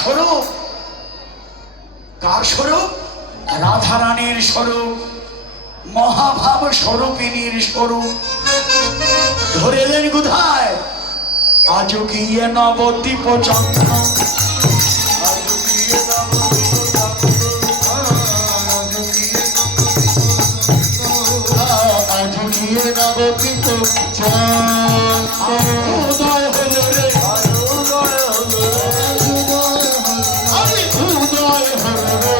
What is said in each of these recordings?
স্বরূপ কার স্বরূপ? রাধা রানীর স্বরূপ, মহাভাব স্বরূপিনীর স্বরূপ। ধরেলেন কোথায়? আজ গিয়ে নবদ্বীপ চন্দ্র, আজ গিয়ে নবদ্বীপ উদয় হলো রে, উদয় হলো, আমি উদয় হলো রে,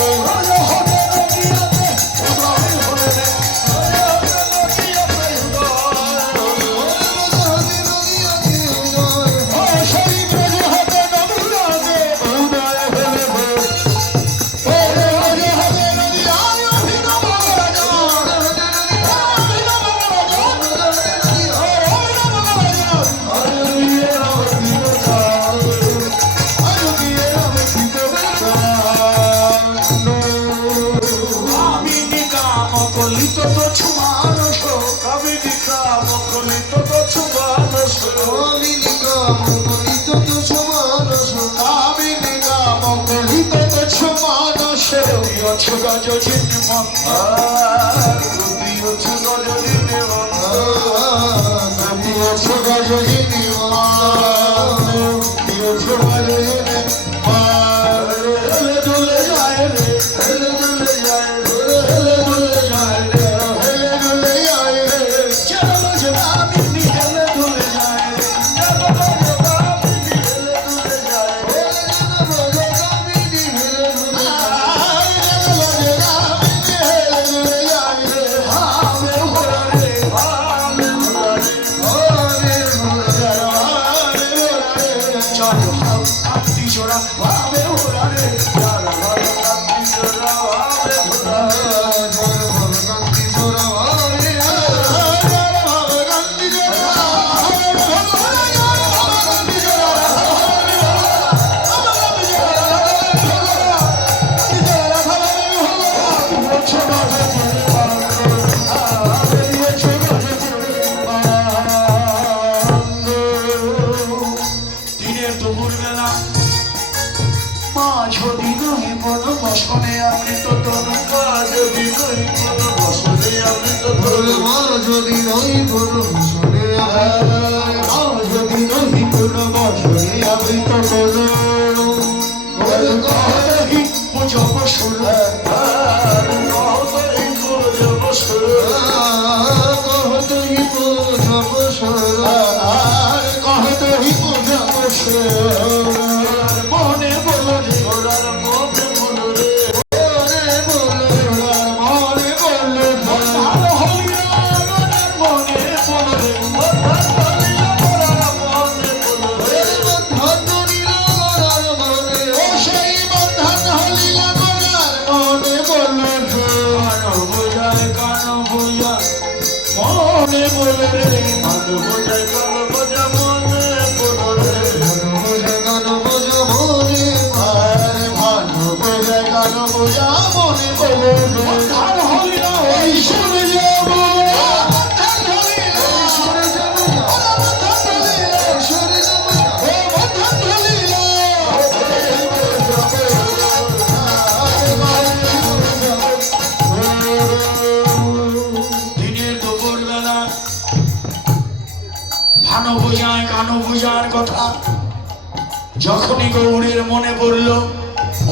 যখনই গৌরীর মনে পড়ল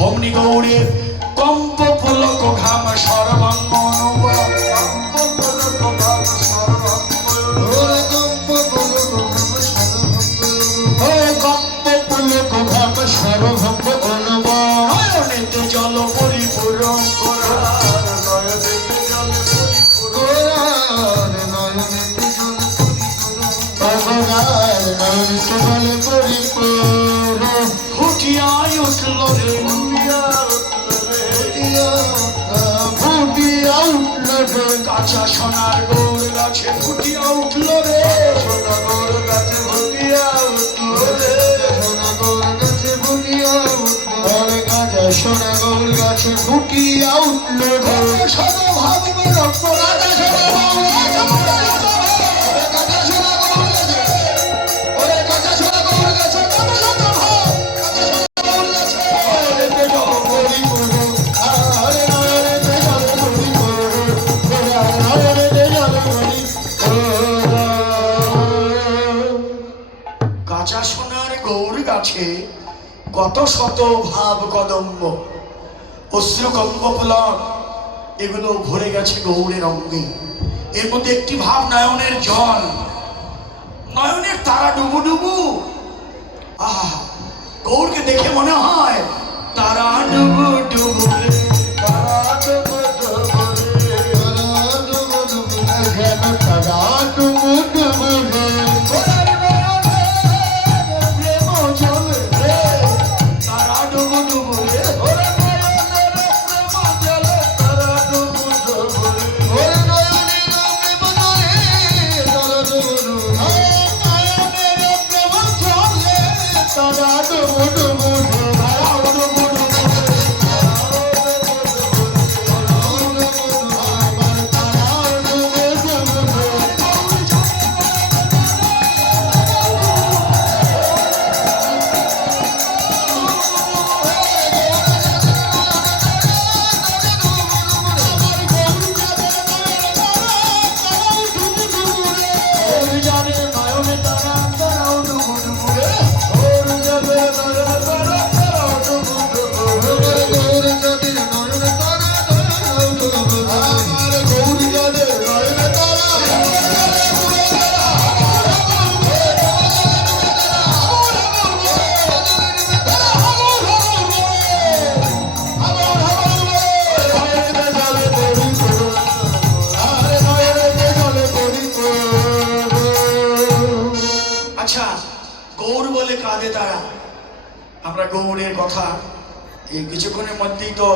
অমনি গৌরীর কম্প পুলক ঘাম সর্বাঙ্গ সর্বভঙ্গ অনুবয়নেতে জল পরিপূরণ ফুটিয়ায় উঠল রে, ফুটিয়া উঠল রে কাঁচা সোনার গোর গাছে, ফুটিয়া উঠল রে সোনা গোর গাছে, ফুটিয়া উঠল রে সোনা গোর গাছে, ফুটিয়া উঠল রে কাঁচা সোনা গোর গাছে, ফুটিয়া উঠল রে সদা ভাববে রক্ত রাধা সোনা কাঁচা সোনার গৌর গাছে কত শত ভাব কদম্ব, অশ্রু কম্ব পুলক, এগুলো ভরে গেছে গৌরের অঙ্গে। এর মধ্যে একটি ভাব নয়নের জল, নয়নের তারা ডুবু ডুবু। আহা, গৌরকে দেখে মনে হয় তারা ডুবু ডুবু রে, তারা ডুবু ডুবু রে, তারা ডুবু ডুবু রে, যেন তারা ডুবু ডুবু রে। ওরে নয়নের প্রেম জল রে, তারা ডুবু ডুবু রে। ওরে নয়নের প্রেম জল, তারা ডুবু ডুবু রে। ওরে নয়নের প্রেম জলে, তারা ডুবু ডুবু রে। নয়নের প্রেম জলে, তারা ডুবু ডুবু রে, তারা ডুবু ডুবু রে। আচ্ছা, গৌর বলে কাঁদে তারা। আমরা গৌরের কথা এই কিছুক্ষণের মধ্যেই তো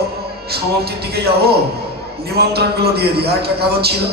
সমাপ্তির দিকে যাবো। নিমন্ত্রণগুলো দিয়ে দিই। আর একটা কাগজ ছিল।